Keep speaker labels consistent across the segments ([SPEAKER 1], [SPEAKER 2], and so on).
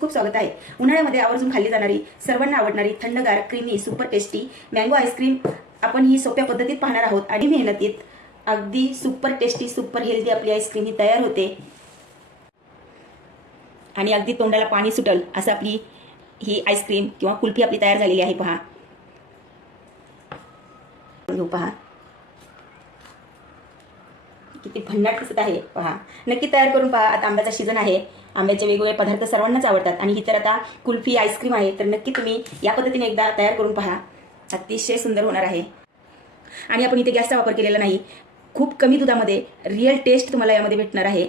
[SPEAKER 1] खूप खूप स्वागत आहे. उन्हाळ्यामध्ये आवर्जून खाल्ली जाणारी सर्वांना आवडणारी थंडगार creamy super tasty mango ice cream आपण ही सोप्या पद्धतीत पाहणार आहोत आणि मेहनतीत अगदी सुपर टेस्टी सुपर हेल्दी आपली आईस्क्रीम ही तयार होते. आणि अगदी तोंडाला पाणी सुटल असं आपली ही आईस्क्रीम किंवा कुल्फी आपली तयार झालेली आहे. पहा. पहा. किती भन्नाट दिसत आहे. पहा. नक्की तयार करून पहा. आता आंब्याचा सीझन आहे. आंब्याचे वेगवेगळे पदार्थ सर्वांनाच आवडतात. आणि ही तर आता कुल्फी आईस्क्रीम आहे. तर नक्की तुम्ही या पद्धतीने एकदा तयार करून पहा. अतिशय सुंदर होणार आहे. आणि आपण इथे गॅसचा वापर केलेला नाही. खूप कमी दुधामध्ये रिअल टेस्ट तुम्हाला यामध्ये भेटणार आहे.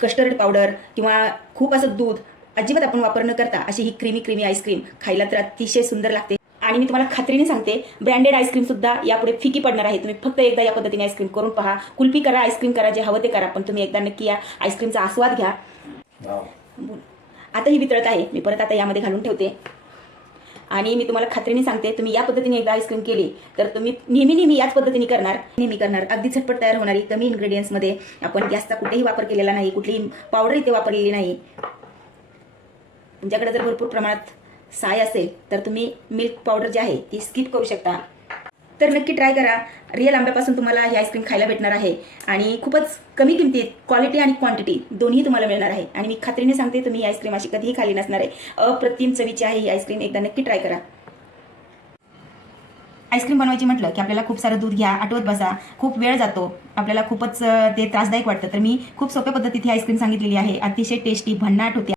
[SPEAKER 1] कस्टर्ड पावडर किंवा खूप असं दूध अजिबात आपण वापर न करता अशी ही क्रीमी क्रीमी आईस्क्रीम खायला तर अतिशय सुंदर लागते. आणि मी तुम्हाला खात्रीने सांगते ब्रँडेड आईस्क्रीम सुद्धा यापुढे फिकी पडणार आहे. तुम्ही फक्त एकदा या पद्धतीने आईस्क्रीम करून पहा. कुल्फी करा आईस्क्रीम करा जे हवं ते करा पण तुम्ही एकदा नक्की या आईस्क्रीमचा आस्वाद घ्या. आता ही वितळत आहे. मी परत आता यामध्ये घालून ठेवते. आणि मी तुम्हाला खात्रीने सांगते तुम्ही या पद्धतीने एकदा आईस्क्रीम केली तर तुम्ही नेहमी नेहमी याच पद्धतीने करणार. नेहमी करणार. अगदी झटपट तयार होणारी कमी इन्ग्रेडियंट्समध्ये आपण गॅसचा कुठेही वापर केलेला नाही कुठलीही पावडर इथे वापरलेली नाही. तुमच्याकडे जर भरपूर प्रमाणात साय असेल तर तुम्ही मिल्क पावडर जी आहे ती स्किप करू शकता. तर नक्की ट्राय करा. रिअल आंब्यापासून तुम्हाला ही आईस्क्रीम खायला भेटणार आहे. आणि खूपच कमी किमतीत क्वालिटी आणि क्वांटिटी दोन्ही तुम्हाला मिळणार आहे. आणि मी खात्रीने सांगते तुम्ही ही आईस्क्रीम अशी कधीही खाली नसणार आहे. अप्रतिम चवीची आहे ही आईस्क्रीम एकदा नक्की ट्राय करा. आईस्क्रीम बनवायची म्हटलं की आपल्याला खूप सारं दूध घ्या आठवत बसा. खूप वेळ जातो. आपल्याला खूपच ते त्रासदायक वाटतं. तर मी खूप सोप्या पद्धतीत ही आईस्क्रीम सांगितलेली आहे. अतिशय टेस्टी भन्नाट होती.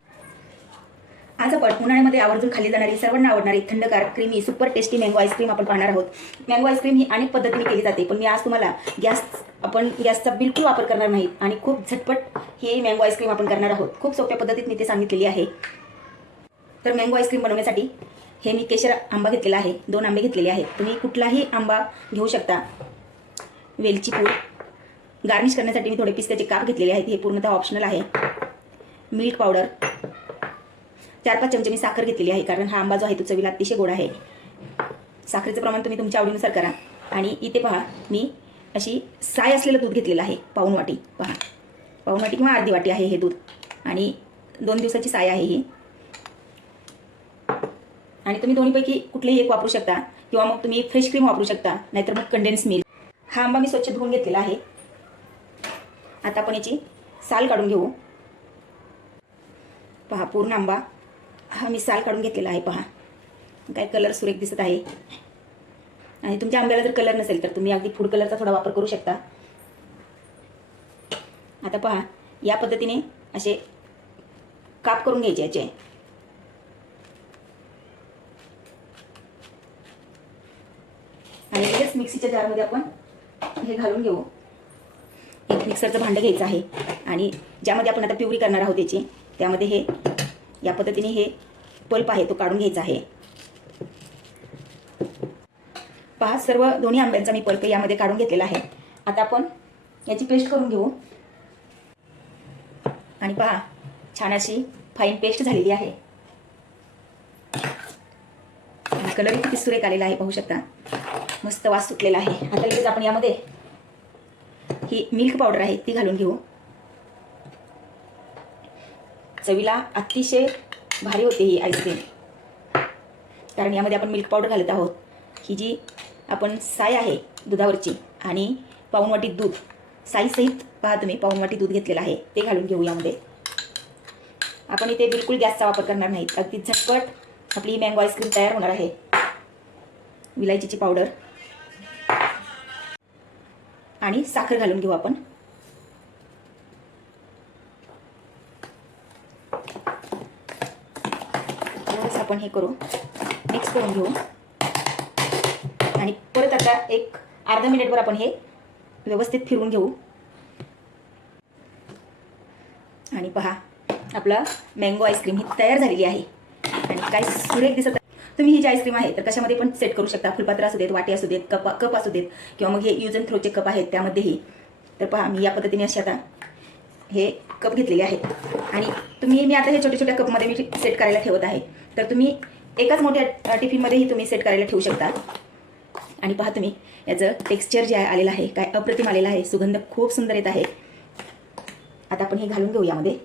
[SPEAKER 1] आज आपण उन्हाळ्यामध्ये आवर्जून खाल्ली जाणारी सर्वांना आवडणारी थंडगार creamy super tasty mango ice cream आपण पाहणार आहोत. मँगो आईस्क्रीम ही अनेक पद्धतीने केली जाते पण मी आज तुम्हाला गॅस आपण गॅसचा बिलकुल वापर करणार नाहीत आणि खूप झटपट ही मँगो आईस्क्रीम आपण करणार आहोत. खूप सोप्या पद्धतीत मी ते सांगितलेली आहे. तर मँगो आईस्क्रीम बनवण्यासाठी हे मी केशर आंबा घेतलेला आहे. दोन आंबे घेतलेले आहेत. तुम्ही कुठलाही आंबा घेऊ शकता. वेलची पूड. गार्निश करण्यासाठी मी थोडे पिस्त्याचे काप घेतलेले आहेत. हे पूर्णतः ऑप्शनल आहे. मिल्क पावडर चार पाच चमचे मी साखर घेतलेली आहे कारण हा आंबा जो आहे तो चवीला अतिशय गोड आहे. साखरेचं प्रमाण तुम्ही तुमच्या आवडीनुसार करा. आणि इथे पहा मी अशी साय असलेलं दूध घेतलेलं आहे पाऊन वाटी पहा. पाऊन वाटी किंवा अर्धी वाटी आहे हे दूध. आणि दोन दिवसाची साय आहे ही. आणि तुम्ही दोन्हीपैकी कुठलेही एक वापरू शकता किंवा मग तुम्ही फ्रेश क्रीम वापरू शकता नाहीतर मग कंडेन्स मिल्क हा आंबा मी स्वच्छ धुवून घेतलेला आहे. आता आपण याची साल काढून घेऊ. पहा पूर्ण आंबा हा मी साल काढून घेतलेला आहे पहा. काय कलर सुरेख दिसत आहे. आणि तुमच्या आंब्याला जर कलर नसेल तर तुम्ही अगदी फूड कलरचा थोडा वापर करू शकता. आता पहा या पद्धतीने असे काप करून घ्यायचे याचे. आणि लगेच मिक्सीच्या जारमध्ये आपण हे घालून घेऊ. एक मिक्सरचं भांडं घ्यायचं आहे. आणि ज्यामध्ये आपण आता प्युरी करणार आहोत त्याची त्यामध्ये हे या पद्धतीने हे पल्प आहे तो काढून घ्यायचा आहे. पहा सर्व दोन्ही आंब्यांचा मी पल्प यामध्ये काढून घेतलेला आहे. आता आपण याची पेस्ट करून घेऊ. आणि पहा छान अशी फाईन पेस्ट झालेली आहे. कलर किती सुरेख आलेला आहे पाहू शकता. मस्त वास सुटलेला आहे. आता लगेच आपण यामध्ये ही मिल्क पावडर आहे ती घालून घेऊ. चवीला अतिशय भारी होते ही आईस्क्रीम कारण यामध्ये आपण मिल्क पावडर घालत आहोत. ही जी आपण साय आहे दुधावरची आणि पाऊण दूध साईसहित पहा तुम्ही पाऊणवाटी दूध घेतलेलं आहे ते घालून घेऊ यामध्ये. आपण इथे बिलकुल गॅसचा वापर करणार नाहीत. अगदी झटपट आपली मँगो आईस्क्रीम तयार होणार आहे. विलायचीची पावडर आणि साखर घालून घेऊ आपण. आपण हे करू. मिक्स करून घेऊ. आणि परत आता एक अर्धा मिनिटवर आपण हे व्यवस्थित फिरवून घेऊ. आणि पहा आपला मँगो आईस्क्रीम ही तयार झालेली आहे. आणि काय सुरेख दिसत तुम्ही ही जी आईस्क्रीम आहे तर कशामध्ये पण सेट करू शकता. फुलपात्र असू देत वाटी असू देत कप कप असू देत किंवा मग हे यूज अँड थ्रोचे कप आहेत त्यामध्येही. तर पहा मी या पद्धतीने अशी आता हे कप घेतलेले आहेत. आणि तुम्ही मी आता हे छोट्या छोट्या कपमध्ये मी सेट करायला ठेवत आहे. तर तुम्ही एकाच मोठ्या टिफिनमध्येही तुम्ही सेट करायला ठेवू शकता. आणि पहा तुम्ही याचं टेक्स्चर जे आहे आलेलं आहे काय अप्रतिम आलेलं आहे सुगंध खूप सुंदर येत आहे. आता आपण हे घालून घेऊ यामध्ये.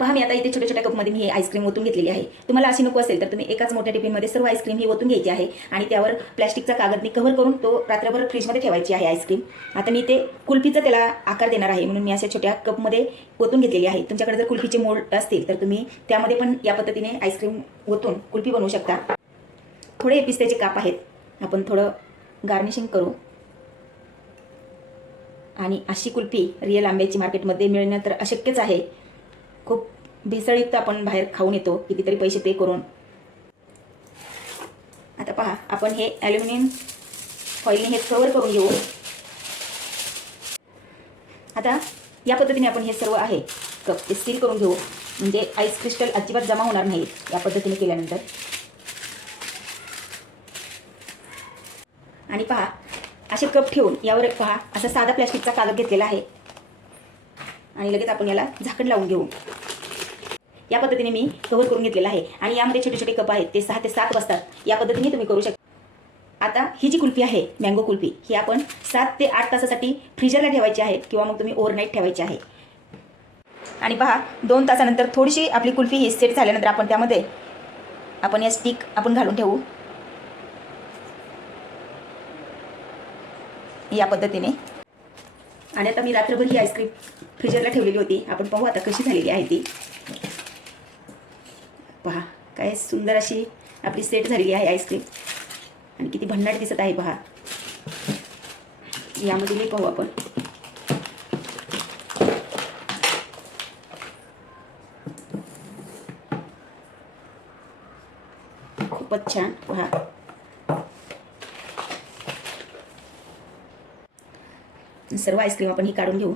[SPEAKER 1] पहा मी आता इथे छोट्या छोट्या कपमध्ये मी हे आईस्क्रीम ओतून घेतलेली आहे. तुम्हाला अशी नको असेल तर तुम्ही एकाच मोठ्या टिफिनमध्ये सर्व आईस्क्रीम ही ओतून घ्यायची आहे आणि त्यावर प्लॅस्टिकचा कागदनी कव्हर करून तो रात्रभर फ्रीजमध्ये ठेवायची आहे आईस्क्रीम. आता मी ते कुल्फीचा त्याला आकार देणार आहे म्हणून मी अशा छोट्या कपमध्ये ओतून घेतलेली आहे. तुमच्याकडे जर कुल्फीचे मोल्ड असतील तर तुम्ही त्यामध्ये पण या पद्धतीने आईस्क्रीम ओतून कुल्फी बनवू शकता. थोडे पिस्त्याचे काप आहेत. आपण थोडं गार्निशिंग करू. आणि अशी कुल्फी रिअल आंब्याची मार्केटमध्ये मिळणं तर अशक्यच आहे. खूप भेसळयुक्त आपण बाहेर खाऊन येतो कितीतरी पैसे पे करून. आता पहा आपण हे ॲल्युमिनियम फॉईलने हे कवर करून घेऊ. आता या पद्धतीने आपण हे सर्व आहे कप ते सील करून घेऊ. म्हणजे आईस क्रिस्टल अजिबात जमा होणार नाही या पद्धतीने केल्यानंतर. आणि पहा असे कप ठेवून यावर एक पहा असा साधा प्लॅस्टिकचा कागद घेतलेला आहे. आणि लगेच आपण याला झाकण लावून घेऊ. या पद्धतीने मी कव्हर करून घेतलेला आहे. आणि यामध्ये छोटे छोटे कप आहेत ते सहा ते सात वाजतात या पद्धतीने तुम्ही करू शकता. आता ही जी कुल्फी आहे मँगो कुल्फी ही आपण सात ते आठ तासासाठी फ्रीजरला ठेवायची आहे किंवा मग तुम्ही ओव्हरनाईट ठेवायची आहे. आणि पहा दोन तासानंतर थोडीशी आपली कुल्फी ही सेट झाल्यानंतर आपण त्यामध्ये आपण या स्टिक आपण घालून ठेवू. या पद्धतीने. आणि आता मी रात्रभर ही आईस्क्रीम फ्रीजरला ठेवलेली होती. आपण पाहू आता कशी झालेली आहे ती. काय सुंदर अशी आपली सेट झालेली आहे आईस्क्रीम आणि किती भन्नाट दिसत आहे पहा. यामध्ये पाहू आपण. खूपच छान. पहा. सर्व आईस्क्रीम आपण ही काढून घेऊ.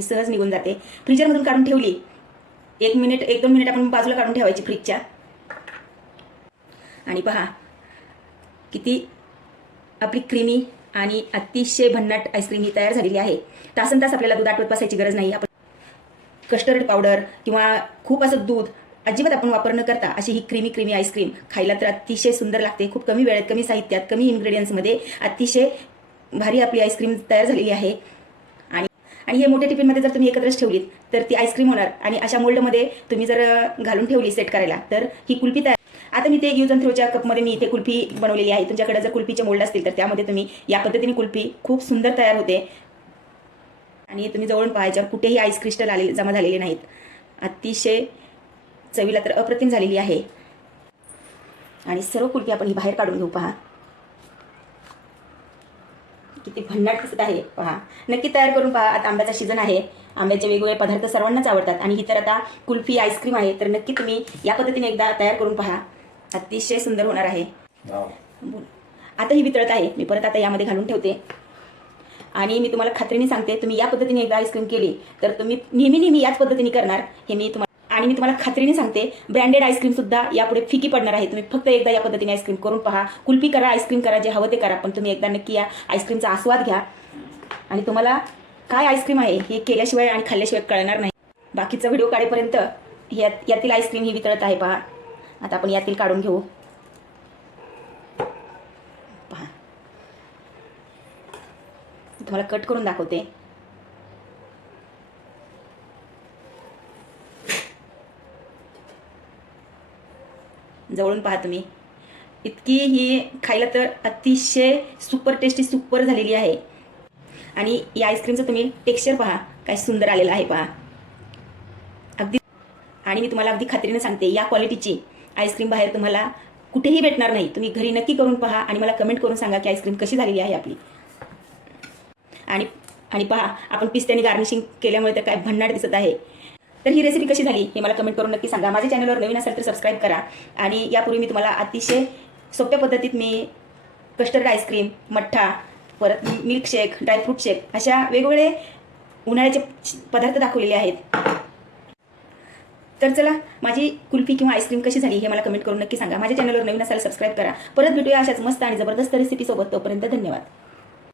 [SPEAKER 1] अगदी सहज निघून जाते. फ्रीजरमधून काढून ठेवली. एक मिनिट एक दोन मिनिट आपण बाजूला काढून ठेवायची फ्रीजच्या आणि पहा किती आपली क्रीमी आणि अतिशय भन्नाट आईस्क्रीम ही तयार झालेली आहे. तासन तास आपल्याला दूध आठवत बसायची गरज नाही. आपण कस्टर्ड पावडर किंवा खूप असं दूध अजिबात आपण वापर न करता अशी ही क्रीमी क्रीमी आईस्क्रीम खायला तर अतिशय सुंदर लागते. खूप कमी वेळेत कमी साहित्यात कमी इन्ग्रेडियंट्समध्ये अतिशय भारी आपली आईस्क्रीम तयार झालेली आहे. आणि हे मोठ्या टिफिनमध्ये जर तुम्ही एकत्रच ठेवलीत तर ती आईस्क्रीम होणार. आणि अशा मोल्डमध्ये तुम्ही जर घालून ठेवली सेट करायला तर ही कुल्फी तयार आता मी ते यूज अँड थ्रोच्या कपमध्ये मी इथे कुल्फी बनवलेली आहे. तुमच्याकडे जर कुल्फीचे मोल्ड असतील तर त्यामध्ये तुम्ही या पद्धतीने कुल्फी खूप सुंदर तयार होते. आणि तुम्ही जवळून पाहायच्यावर कुठेही आईस क्रिस्टल आले जमा झालेले नाहीत. अतिशय चवीला तर अप्रतिम झालेली आहे. आणि सर्व कुल्फी आपण ही बाहेर काढून घेऊ पहा. किती भन्नाट दिसत आहे पहा. नक्की तयार करून पहा आता आंब्याचा सीझन आहे. आंब्याचे वेगवेगळे पदार्थ सर्वांनाच आवडतात आणि ही तर आता कुल्फी आईस्क्रीम आहे तर नक्की तुम्ही या पद्धतीने एकदा तयार करून पहा. अतिशय सुंदर होणार आहे. बोल. आता ही वितळत आहे. मी परत आता यामध्ये घालून ठेवते. आणि मी तुम्हाला खात्रीने सांगते तुम्ही या पद्धतीने एकदा आईस्क्रीम केली तर तुम्ही नेहमी नेहमी याच पद्धतीने करणार. हे मी तुम्हाला आणि मी तुम्हाला खात्रीने सांगते ब्रँडेड आईस्क्रीम सुद्धा यापुढे फिकी पडणार आहे. तुम्ही फक्त एकदा या पद्धतीने आईस्क्रीम करून पहा. कुल्फी करा आईस्क्रीम करा जे हवं ते करा पण तुम्ही एकदा नक्की या आईस्क्रीमचा आस्वाद घ्या. आणि तुम्हाला काय आईस्क्रीम आहे हे केल्याशिवाय आणि खाल्ल्याशिवाय कळणार नाही. बाकीचा व्हिडिओ काढेपर्यंत यात यातील आईस्क्रीम ही वितळत आहे पहा. आता आपण यातील काढून घेऊ. पहा. तुम्हाला कट करून दाखवते. जवळून पाहा तुम्ही. इतकी ही खायला तर अतिशय सुपर टेस्टी सुपर झालेली आहे. आणि या आईस्क्रीमचं तुम्ही टेक्स्चर पहा काय सुंदर आलेलं आहे पहा. अगदी आणि मी तुम्हाला अगदी खात्रीने सांगते या क्वालिटीची आईस्क्रीम बाहेर तुम्हाला कुठेही भेटणार नाही. तुम्ही घरी नक्की करून पहा आणि मला कमेंट करून सांगा की आईस्क्रीम कशी झालेली आहे आपली. आणि आणि पहा आपण पिस्त्याने गार्निशिंग केल्यामुळे तर काय भन्नाट दिसत आहे. तर ही रेसिपी कशी झाली हे मला कमेंट करून नक्की सांगा. माझ्या चॅनलवर नवीन असेल तर सबस्क्राईब करा. आणि यापूर्वी मी तुम्हाला अतिशय सोप्या पद्धतीत मी कस्टर्ड आईस्क्रीम मठ्ठा परत मिल्कशेक ड्रायफ्रूट शेक अशा वेगवेगळे उन्हाळ्याचे पदार्थ दाखवलेले आहेत. तर चला माझी कुल्फी किंवा आईस्क्रीम कशी झाली हे मला कमेंट करून नक्की सांगा. माझ्या चॅनलवर नवीन असायला सबस्क्राईब करा. परत भेटूया अशाच मस्त आणि जबरदस्त रेसिपीसोबत तोपर्यंत धन्यवाद.